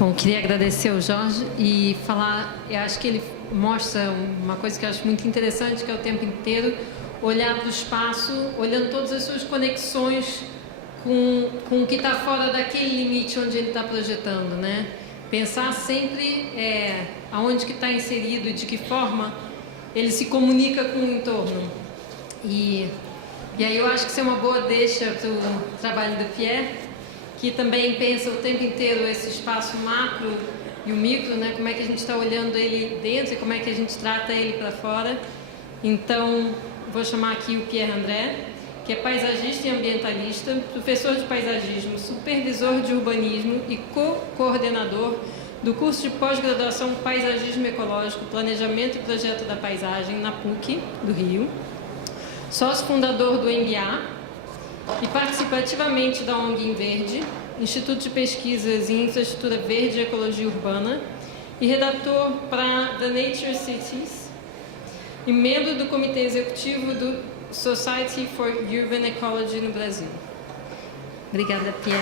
Bom, queria agradecer ao Jorge e falar, eu acho que ele mostra uma coisa que eu acho muito interessante, que é o tempo inteiro olhar para o espaço, olhando todas as suas conexões com o que está fora daquele limite onde ele está projetando, né? Pensar sempre aonde que está inserido e de que forma ele se comunica com o entorno. E aí eu acho que isso é uma boa deixa para o trabalho do Pierre, que também pensa o tempo inteiro esse espaço macro e o micro, né? Como é que a gente está olhando ele dentro e como é que a gente trata ele para fora. Então, vou chamar aqui o Pierre André, que é paisagista e ambientalista, professor de paisagismo, supervisor de urbanismo e co-coordenador do curso de pós-graduação Paisagismo Ecológico, Planejamento e Projeto da Paisagem na PUC do Rio, sócio fundador do MBA, e participa ativamente da ONG Em Verde, Instituto de Pesquisas em Infraestrutura Verde e Ecologia Urbana, e redator para The Nature Cities, e membro do Comitê Executivo do Society for Urban Ecology no Brasil. Obrigada, Pierre.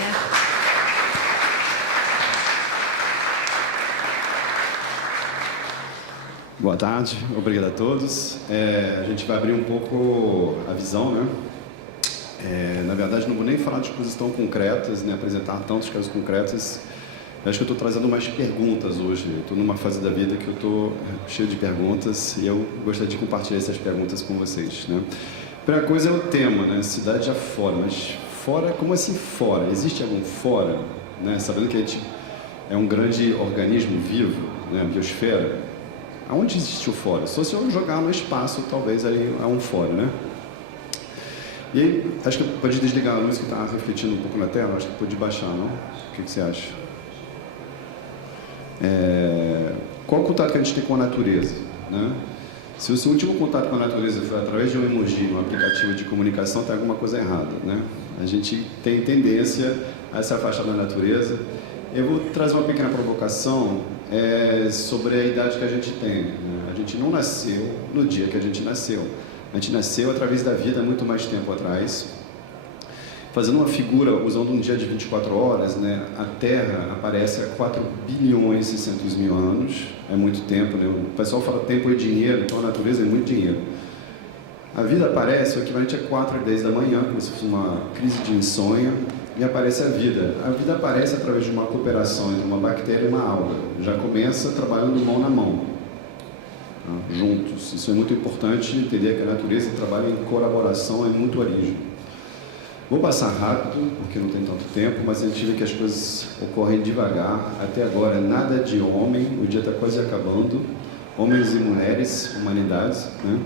Boa tarde, obrigado a todos. A gente vai abrir um pouco a visão, né? Na verdade, não vou nem falar de coisas tão concretas, né? Apresentar tantas coisas concretas. Acho que eu estou trazendo mais perguntas hoje. Estou numa fase da vida que eu estou cheio de perguntas e eu gostaria de compartilhar essas perguntas com vocês, né? A primeira coisa é o tema, né? Cidade afora. Mas fora, como assim fora? Existe algum fora? Né? Sabendo que a gente é um grande organismo vivo, né? Biosfera. Aonde existe o fora? Só se eu jogar no espaço, talvez aí há um fora, né? E aí, acho que pode desligar a luz que está refletindo um pouco na tela, acho que pode baixar, não? O que você acha? Qual o contato que a gente tem com a natureza, né? Se o seu último contato com a natureza foi através de um emoji, um aplicativo de comunicação, tem alguma coisa errada, né? A gente tem tendência a se afastar da natureza. Eu vou trazer uma pequena provocação sobre a idade que a gente tem, né? A gente não nasceu no dia que a gente nasceu. A gente nasceu através da vida muito mais tempo atrás. Fazendo uma figura, usando um dia de 24 horas, né? A Terra aparece há 4 bilhões e 600 mil anos. É muito tempo, né? O pessoal fala tempo é dinheiro, então a natureza é muito dinheiro. A vida aparece o equivalente a 4 e 10 da manhã, como se fosse uma crise de insônia, e aparece a vida. A vida aparece através de uma cooperação entre uma bactéria e uma alga. Já começa trabalhando mão na mão. Juntos. Isso é muito importante, entender que a natureza trabalha em colaboração, em mutualismo. Vou passar rápido, porque não tem tanto tempo, mas a gente vê que as coisas ocorrem devagar. Até agora, nada de homem, o dia está quase acabando. Homens e mulheres, humanidades, né?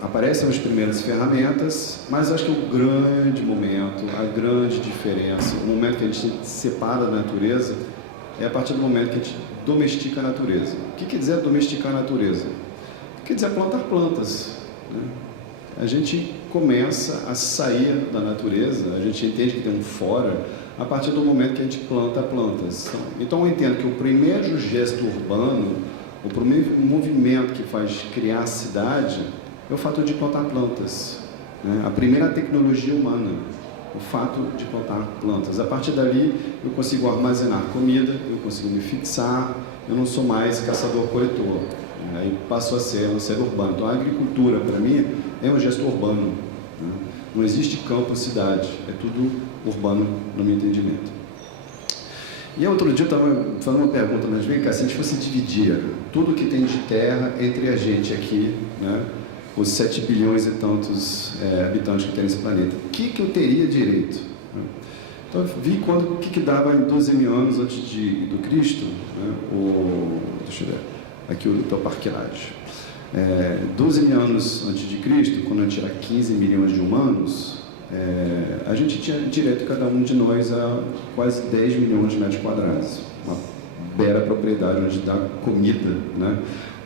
Aparecem as primeiras ferramentas, mas acho que o grande momento, a grande diferença, o momento que a gente se separa da natureza, é a partir do momento que a gente domestica a natureza. O que quer dizer domesticar a natureza? Quer dizer plantar plantas, né? A gente começa a sair da natureza, a gente entende que tem um fora, a partir do momento que a gente planta plantas. Então eu entendo que o primeiro gesto urbano, o primeiro movimento que faz criar a cidade, é o fato de plantar plantas, né? A primeira tecnologia humana. O fato de plantar plantas. A partir dali, eu consigo armazenar comida, eu consigo me fixar, eu não sou mais caçador-coletor. Aí passo a ser um ser urbano. Então, a agricultura, para mim, é um gesto urbano, né? Não existe campo, cidade, é tudo urbano, no meu entendimento. E outro dia eu estava fazendo uma pergunta, mas vem cá, se a gente fosse dividir tudo que tem de terra entre a gente aqui, né? Os 7 bilhões e tantos habitantes que tem nesse planeta. O que eu teria direito? Então, eu vi o que dava em 12 mil anos antes do Cristo, né? Deixa eu ver, aqui o Toparquilade. 12 mil anos antes de Cristo, quando a gente era 15 milhões de humanos, a gente tinha direito, cada um de nós, a quase 10 milhões de metros quadrados. Uma bela propriedade onde dá comida, né?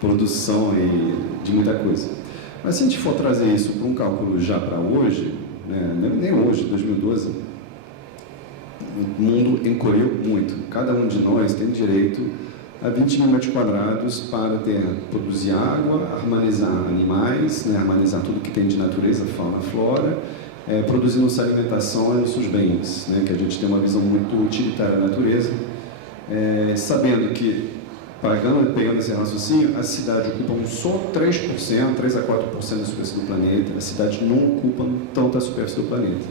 Produção e de muita coisa. Mas se a gente for trazer isso para um cálculo já para hoje, né, nem hoje, 2012, o mundo encolheu muito. Cada um de nós tem direito a 20 mil metros quadrados para produzir água, harmonizar animais, né, harmonizar tudo que tem de natureza, fauna, flora, produzir nossa alimentação e nossos bens, né? Que a gente tem uma visão muito utilitária da natureza, sabendo que, pegando esse raciocínio, a cidade ocupa só 3%, 3 a 4% da superfície do planeta, a cidade não ocupa tanta superfície do planeta.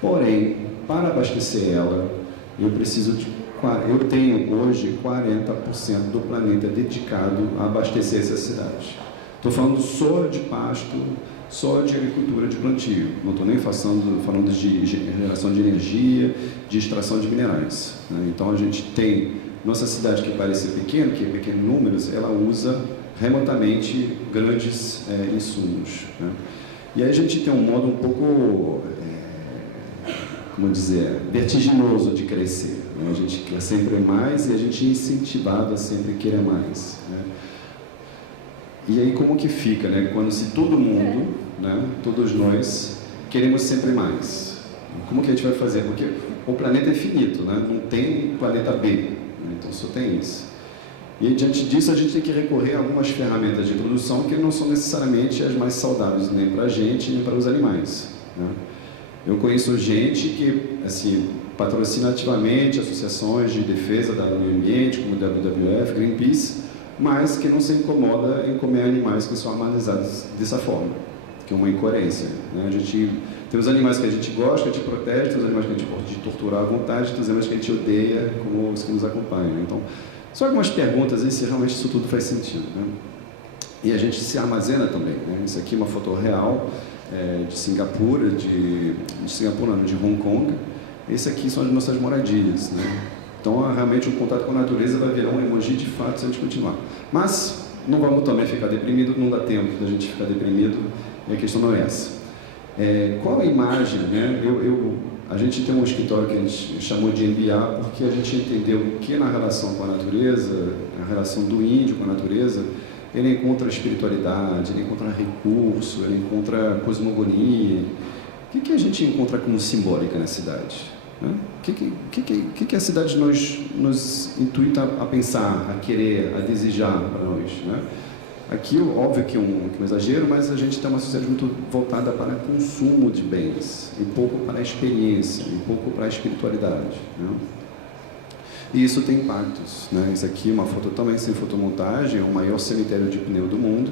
Porém, para abastecer ela, eu tenho hoje 40% do planeta dedicado a abastecer essa cidade. Estou falando só de pasto, só de agricultura de plantio. Não estou nem falando de geração de energia, de extração de minerais, né? Então a gente tem nossa cidade, que parece pequena, que é pequeno em números, ela usa remotamente grandes insumos, né? E aí a gente tem um modo um pouco, como dizer, vertiginoso de crescer, né? A gente quer sempre mais e a gente é incentivado a sempre querer mais, né? E aí como que fica, né? Quando se todo mundo, né, todos nós, queremos sempre mais. Como que a gente vai fazer? Porque o planeta é finito, né? Não tem planeta B, né? Então só tem isso. E diante disso a gente tem que recorrer a algumas ferramentas de produção que não são necessariamente as mais saudáveis, nem para a gente, nem para os animais, né? Eu conheço gente que, assim, patrocina ativamente associações de defesa do meio ambiente, como o WWF, Greenpeace, mas que não se incomoda em comer animais que são armazenizados dessa forma, que é uma incoerência, né? A gente tem os animais que a gente gosta, que a gente protege, tem os animais que a gente pode torturar à vontade, tem os animais que a gente odeia, como os que nos acompanham. Então, só algumas perguntas aí se realmente isso tudo faz sentido, né? E a gente se armazena também, né? Isso aqui é uma foto real de Singapura, de Hong Kong. Esse aqui são as nossas moradias, né? Então, realmente, o contato com a natureza vai virar um emoji de fato se a gente continuar. Mas, não vamos também ficar deprimido, não dá tempo da gente ficar deprimido, e a questão não é essa. Qual a imagem, né? A gente tem um escritório que a gente chamou de MBA, porque a gente entendeu que na relação com a natureza, a relação do índio com a natureza, ele encontra espiritualidade, ele encontra recurso, ele encontra cosmogonia. O que a gente encontra como simbólica na cidade? O que a cidade nos intuita a pensar, a querer, a desejar para nós, né? Aqui, óbvio que é um exagero, mas a gente tem uma sociedade muito voltada para o consumo de bens, um pouco para a experiência, um pouco para a espiritualidade, né? E isso tem impactos, né? Isso aqui é uma foto também sem fotomontagem, é o maior cemitério de pneu do mundo,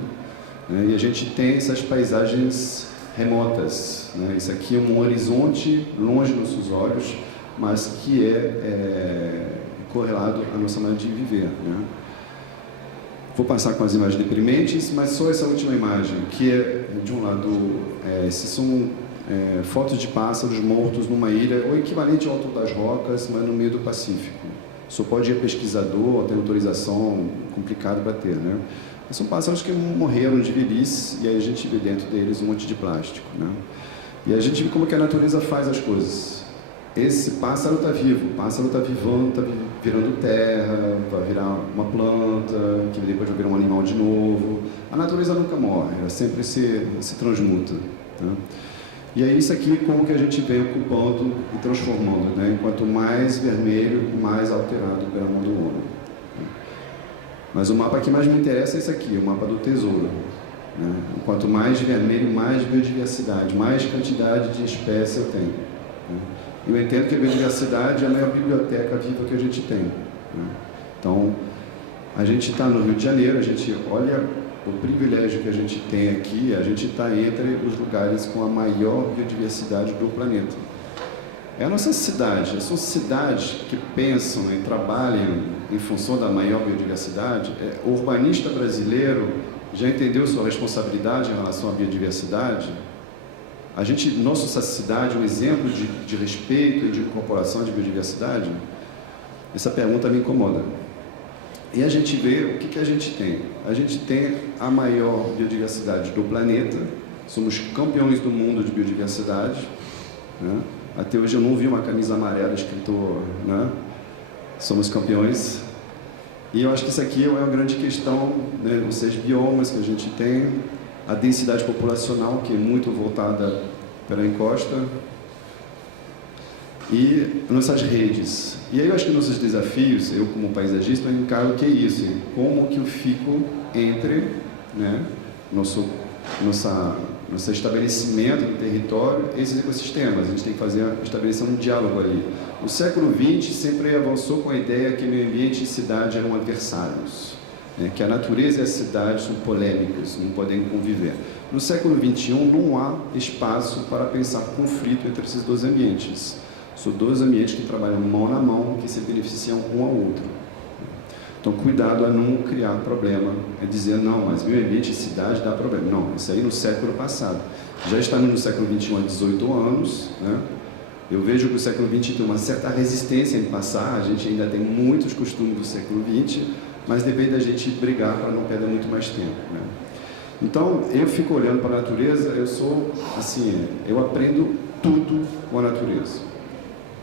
né? E a gente tem essas paisagens remotas, né? Isso aqui é um horizonte longe dos nossos olhos, mas que é correlado à nossa maneira de viver, né? Vou passar com as imagens deprimentes, mas só essa última imagem, que é, de um lado, esses são fotos de pássaros mortos numa ilha, o equivalente ao Alto das Rocas, mas no meio do Pacífico. Só pode ir pesquisador, tem autorização, complicado para ter, né? Mas são pássaros que morreram de velhice, e aí a gente vê dentro deles um monte de plástico, né? E a gente vê como que a natureza faz as coisas. Esse pássaro está vivo, o pássaro está vivando, está virando terra, vai virar uma planta, que depois vai virar um animal de novo. A natureza nunca morre, ela sempre se transmuta, né? E aí isso aqui como que a gente vem ocupando e transformando, né? Quanto mais vermelho, mais alterado pela mão do homem. Mas o mapa que mais me interessa é esse aqui, o mapa do tesouro, né? Quanto mais vermelho, mais biodiversidade, mais quantidade de espécies eu tenho, né? Eu entendo que a biodiversidade é a maior biblioteca viva que a gente tem, né? Então, a gente está no Rio de Janeiro, a gente olha o privilégio que a gente tem aqui, a gente está entre os lugares com a maior biodiversidade do planeta. É a nossa cidade, são cidades que pensam e trabalham em função da maior biodiversidade. O urbanista brasileiro já entendeu sua responsabilidade em relação à biodiversidade. Nossa cidade, um exemplo de respeito e de incorporação de biodiversidade? Essa pergunta me incomoda. E a gente vê o que a gente tem. A gente tem a maior biodiversidade do planeta, somos campeões do mundo de biodiversidade, né? Até hoje eu não vi uma camisa amarela escrito, né? Somos campeões. E eu acho que isso aqui é uma grande questão, né? Os 6 biomas que a gente tem, a densidade populacional, que é muito voltada pela encosta, e nossas redes. E aí eu acho que nossos desafios, eu como paisagista, eu encaro que é isso, como que eu fico entre, né, nossa nosso estabelecimento do território, esses ecossistemas. A gente tem que estabelecer um diálogo ali. O século XX sempre avançou com a ideia que meio ambiente e cidade eram adversários, né? Que a natureza e a cidade são polêmicas, não podem conviver. No século XXI não há espaço para pensar conflito entre esses dois ambientes. São dois ambientes que trabalham mão na mão, que se beneficiam um ao outro. Então, cuidado a não criar problema, é dizer, não, mas meio ambiente e cidade dá problema. Não, isso aí no século passado. Já estamos no século XXI há 18 anos, né? Eu vejo que o século XX tem uma certa resistência em passar, a gente ainda tem muitos costumes do século XX, mas depende da gente brigar para não perder muito mais tempo, né? Então, eu fico olhando para a natureza, eu sou, assim, eu aprendo tudo com a natureza.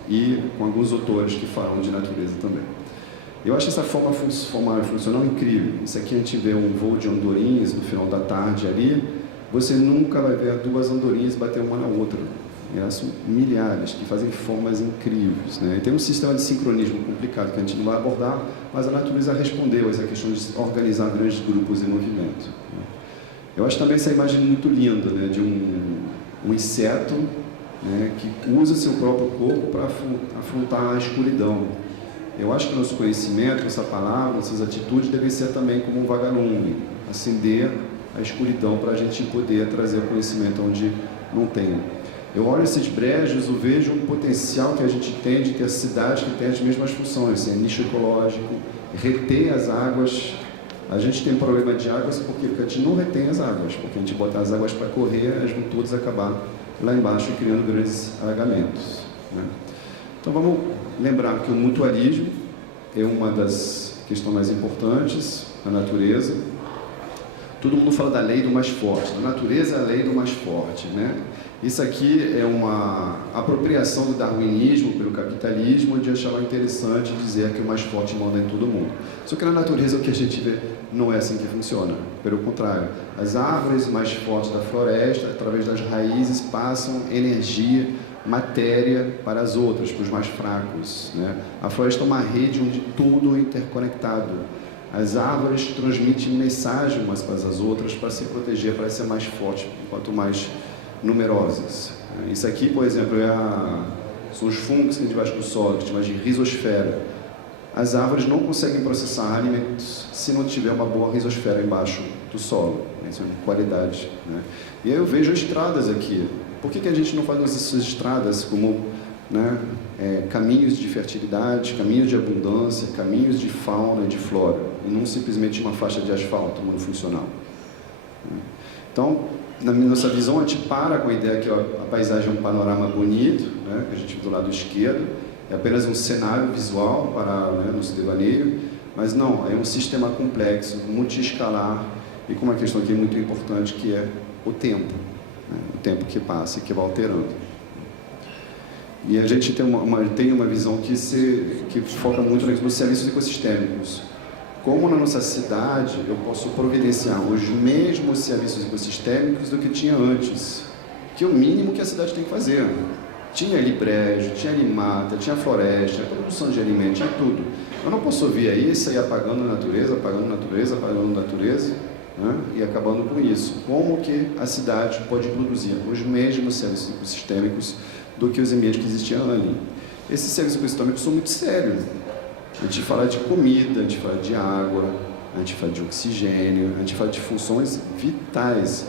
E com alguns autores que falam de natureza também. Eu acho essa forma funcional incrível. Isso aqui a gente vê um voo de andorinhas no final da tarde ali, você nunca vai ver duas andorinhas bater uma na outra. Elas são milhares, que fazem formas incríveis, né? E tem um sistema de sincronismo complicado que a gente não vai abordar, mas a natureza respondeu a essa questão de organizar grandes grupos em movimento, né? Eu acho também essa imagem muito linda, né? De um inseto, né? Que usa seu próprio corpo para afrontar a escuridão. Eu acho que nosso conhecimento, essa palavra, essas atitudes devem ser também como um vagalume, acender a escuridão para a gente poder trazer o conhecimento onde não tem. Eu olho esses brejos, eu vejo um potencial que a gente tem de ter cidades que têm as mesmas funções, assim, nicho ecológico, reter as águas. A gente tem problema de águas porque a gente não retém as águas, porque a gente bota as águas para correr, elas vão todas acabar lá embaixo criando grandes alagamentos, né? Então vamos lembrar que o mutualismo é uma das questões mais importantes da natureza. Todo mundo fala da lei do mais forte. Na natureza é a lei do mais forte, né? Isso aqui é uma apropriação do darwinismo pelo capitalismo, onde achava interessante dizer que o mais forte manda em todo mundo. Só que na natureza o que a gente vê não é assim que funciona. Pelo contrário, as árvores mais fortes da floresta, através das raízes, passam energia, matéria para as outras, para os mais fracos, né? A floresta é uma rede onde tudo é interconectado. As árvores transmitem mensagem umas para as outras para se proteger, para ser mais forte, quanto mais numerosas. Isso aqui, por exemplo, são os fungos que a gente vai do solo, que a gente chama de rizosfera. As árvores não conseguem processar alimentos se não tiver uma boa rizosfera embaixo do solo, né? Isso é qualidade, né? E aí eu vejo estradas aqui. Por que a gente não faz essas estradas como, né, caminhos de fertilidade, caminhos de abundância, caminhos de fauna e de flora, e não simplesmente uma faixa de asfalto monofuncional? Então, na nossa visão, a gente para com a ideia que a paisagem é um panorama bonito, né, que a gente vê do lado esquerdo, é apenas um cenário visual para, né, nosso devaneio, mas não, é um sistema complexo, multiescalar, e com uma questão aqui muito importante, que é o tempo, né, o tempo que passa e que vai alterando. E a gente tem uma visão que foca muito nos serviços ecossistêmicos. Como na nossa cidade eu posso providenciar os mesmos serviços ecossistêmicos do que tinha antes, que é o mínimo que a cidade tem que fazer. Tinha ali brejo, tinha ali mata, tinha floresta, produção de alimentos, tinha tudo. Eu não posso vir aí e sair apagando a natureza, né, e acabando com isso. Como que a cidade pode produzir os mesmos serviços ecossistêmicos do que os ambientes que existiam ali? Esses serviços ecossistêmicos são muito sérios. A gente fala de comida, a gente fala de água, a gente fala de oxigênio, a gente fala de funções vitais.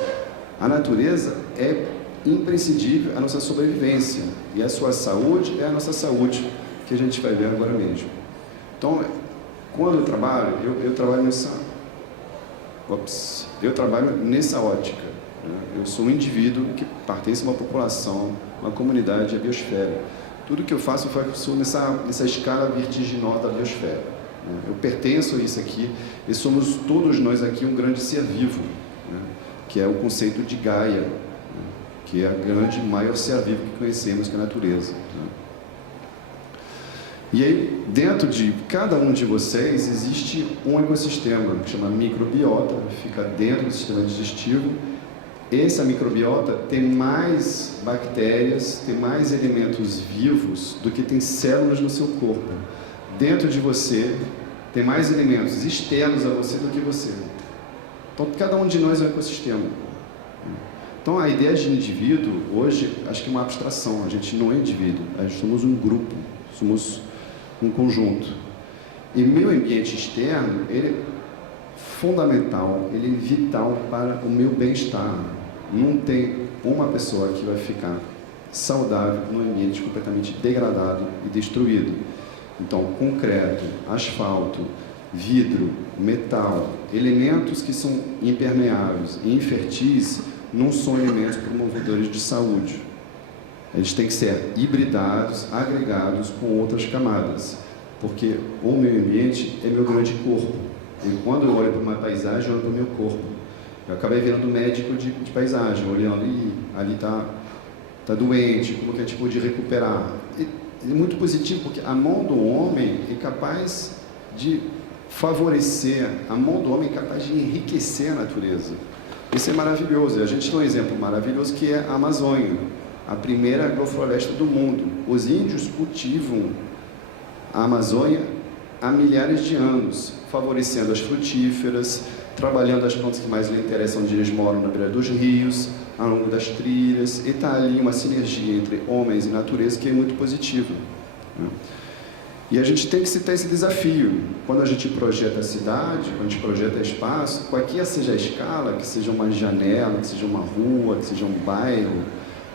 A natureza é imprescindível à nossa sobrevivência, e a sua saúde é a nossa saúde, que a gente vai ver agora mesmo. Então, quando eu trabalho, eu trabalho nessa ótica, né? Eu sou um indivíduo que pertence a uma população, uma comunidade, a biosfera. Tudo que eu faço nessa escala vertiginosa da biosfera, né? Eu pertenço a isso aqui, e somos todos nós aqui um grande ser vivo, né? Que é o conceito de Gaia, né? Que é o maior ser vivo que conhecemos, que é a natureza, né? E aí, dentro de cada um de vocês, existe um ecossistema que chama microbiota, fica dentro do sistema digestivo. Essa microbiota tem mais bactérias, tem mais elementos vivos do que tem células no seu corpo. Dentro de você, tem mais elementos externos a você do que você. Então, cada um de nós é um ecossistema. Então, a ideia de indivíduo, hoje, acho que é uma abstração. A gente não é indivíduo, a gente somos um grupo, somos um conjunto. E meu ambiente externo, ele é fundamental, ele é vital para o meu bem-estar. Não tem uma pessoa que vai ficar saudável num ambiente completamente degradado e destruído. Então, concreto, asfalto, vidro, metal, elementos que são impermeáveis e infertis, não são elementos promovedores de saúde. Eles têm que ser hibridados, agregados com outras camadas, porque o meio ambiente é meu grande corpo. E quando eu olho para uma paisagem, eu olho para o meu corpo. Eu acabei virando médico de paisagem, olhando, ali está doente, como que a gente pode recuperar. E é muito positivo, porque a mão do homem é capaz de favorecer, a mão do homem é capaz de enriquecer a natureza. Isso é maravilhoso. E a gente tem um exemplo maravilhoso que é a Amazônia, a primeira agrofloresta do mundo. Os índios cultivam a Amazônia há milhares de anos, favorecendo as frutíferas, trabalhando as plantas que mais lhe interessam onde eles moram, na beira dos rios, ao longo das trilhas, e está ali uma sinergia entre homens e natureza que é muito positiva. E a gente tem que citar esse desafio. Quando a gente projeta a cidade, quando a gente projeta espaço, qualquer seja a escala, que seja uma janela, que seja uma rua, que seja um bairro,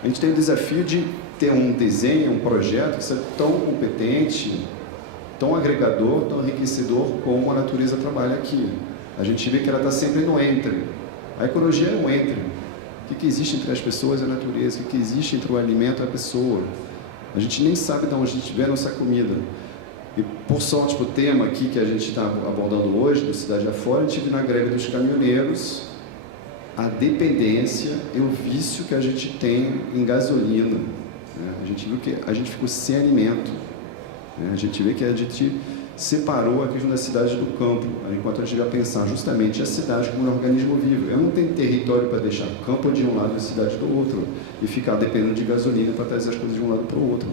a gente tem o desafio de ter um desenho, um projeto que seja tão competente, tão agregador, tão enriquecedor como a natureza trabalha aqui. A gente vê que ela está sempre no entre. A ecologia é um entre. O que existe entre as pessoas e a natureza? O que existe entre o alimento e a pessoa? A gente nem sabe de onde a gente vê a nossa comida. E, por sorte, o tema aqui que a gente está abordando hoje, do Cidade Afora, a gente viu na greve dos caminhoneiros a dependência e o vício que a gente tem em gasolina. A gente viu que a gente ficou sem alimento. A gente vê que a gente separou a questão da cidade do campo, enquanto a gente vai pensar justamente a cidade como um organismo vivo. Eu não tenho território para deixar campo de um lado e a cidade do outro, e ficar dependendo de gasolina para trazer as coisas de um lado para o outro.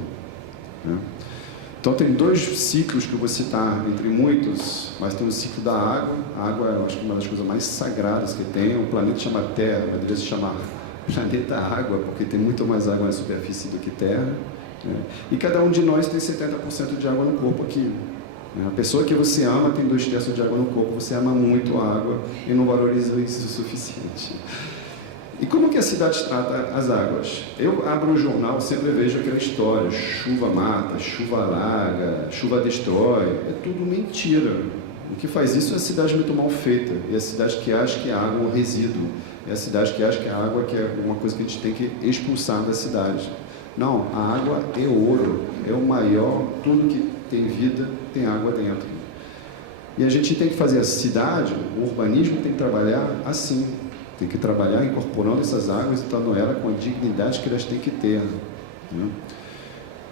Então, tem dois ciclos que eu vou citar, entre muitos, mas tem o ciclo da água. A água é, eu acho, uma das coisas mais sagradas que tem. O planeta chama Terra, mas deveria se chamar planeta Água, porque tem muito mais água na superfície do que terra. E cada um de nós tem 70% de água no corpo aqui. A pessoa que você ama tem 2/3 de água no corpo, você ama muito a água e não valoriza isso o suficiente. E como que a cidade trata as águas? Eu abro o jornal, sempre vejo aquela história, chuva mata, chuva alaga, chuva destrói, é tudo mentira. O que faz isso é a cidade muito mal feita, é a cidade que acha que a água é um resíduo, é a cidade que acha que a água é uma coisa que a gente tem que expulsar da cidade. Não, a água é ouro, é o maior, tudo que tem vida tem água dentro. E a gente tem que fazer a cidade, o urbanismo tem que trabalhar assim, tem que trabalhar incorporando essas águas e tornando ela com a dignidade que elas têm que ter.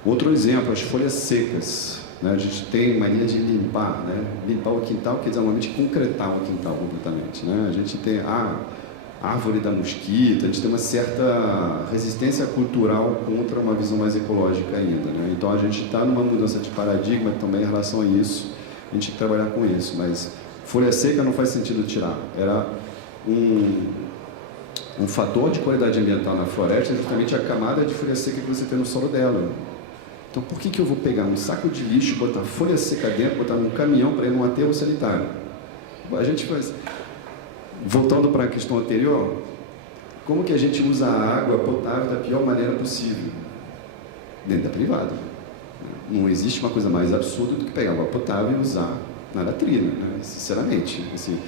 Outro exemplo, as folhas secas. A gente tem mania de limpar, limpar o quintal, quer dizer, normalmente concretar o quintal completamente. A gente tem a árvore da mosquita, a gente tem uma certa resistência cultural contra uma visão mais ecológica ainda. Então a gente está numa mudança de paradigma também em relação a isso, a gente tem que trabalhar com isso, mas folha seca não faz sentido tirar. Era um fator de qualidade ambiental na floresta, é justamente a camada de folha seca que você tem no solo dela. Então, por que eu vou pegar um saco de lixo, botar folha seca dentro, botar num caminhão para ir num aterro sanitário? A gente faz... Voltando para a questão anterior, como que a gente usa a água potável da pior maneira possível? Dentro da privada. Não existe uma coisa mais absurda do que pegar água potável e usar na latrina, sinceramente. Assim,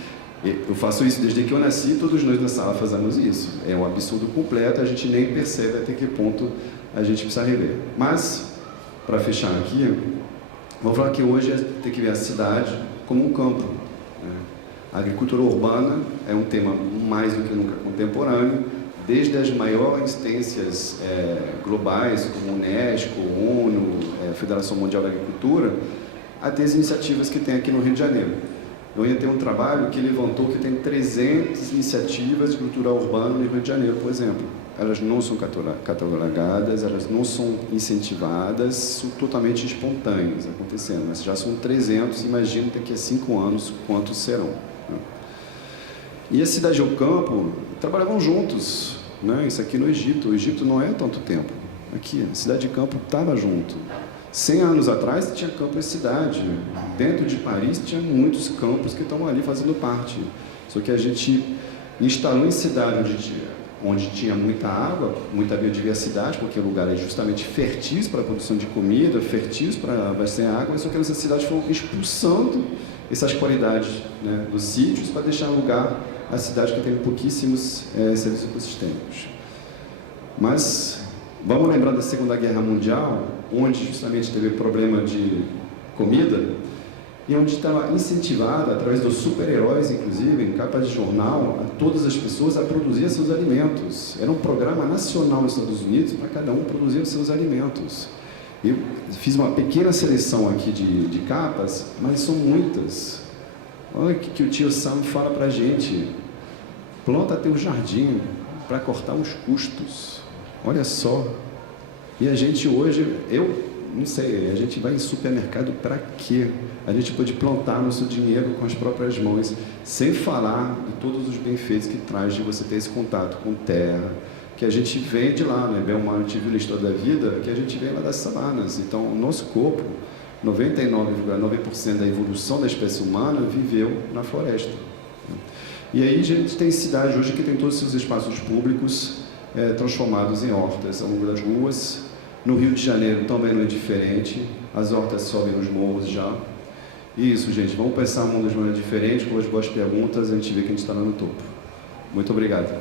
eu faço isso desde que eu nasci, todos nós na sala fazemos isso. É um absurdo completo, a gente nem percebe até que ponto a gente precisa rever. Mas, para fechar aqui, vou falar que hoje tem que ver a cidade como um campo. A agricultura urbana é um tema mais do que nunca contemporâneo, desde as maiores instâncias globais, como Unesco, ONU, Federação Mundial da Agricultura, até as iniciativas que tem aqui no Rio de Janeiro. Eu ia ter um trabalho que levantou que tem 300 iniciativas de agricultura urbana no Rio de Janeiro, por exemplo. Elas não são catalogadas, elas não são incentivadas, são totalmente espontâneas acontecendo, mas já são 300, imagino daqui a 5 anos quantos serão. E a cidade e o campo trabalhavam juntos. né? Isso aqui no Egito. O Egito não é tanto tempo. Aqui, a cidade de campo estava junto. 100 anos atrás tinha campo em cidade. Dentro de Paris tinha muitos campos que estão ali fazendo parte. Só que a gente instalou em cidade onde tinha muita água, muita biodiversidade, porque o lugar é justamente fértil para a produção de comida, fértil para abastecer água, só que essas cidades foram expulsando essas qualidades, né, dos sítios para deixar lugar a cidade que tem pouquíssimos serviços ecossistêmicos. Mas vamos lembrar da Segunda Guerra Mundial, onde justamente teve problema de comida, e onde estava incentivado, através dos super-heróis, inclusive, em capas de jornal, a todas as pessoas a produzir seus alimentos. Era um programa nacional nos Estados Unidos para cada um produzir os seus alimentos. Eu fiz uma pequena seleção aqui de capas, mas são muitas. Olha o que o tio Sam fala para a gente. Planta teu jardim para cortar os custos. Olha só. E a gente hoje, eu não sei, a gente vai em supermercado para quê? A gente pode plantar nosso dinheiro com as próprias mãos, sem falar de todos os benefícios que traz de você ter esse contato com terra, que a gente vem de lá, né? Belmont viu na história da vida, que a gente vem lá das savanas. Então, o nosso corpo, 99,9% da evolução da espécie humana viveu na floresta. E aí a gente tem cidade hoje que tem todos os seus espaços públicos transformados em hortas ao longo das ruas. No Rio de Janeiro também não é diferente, as hortas sobem nos morros já. Isso, gente, vamos pensar o mundo de maneira diferente, com as boas perguntas, a gente vê que a gente está lá no topo. Muito obrigado.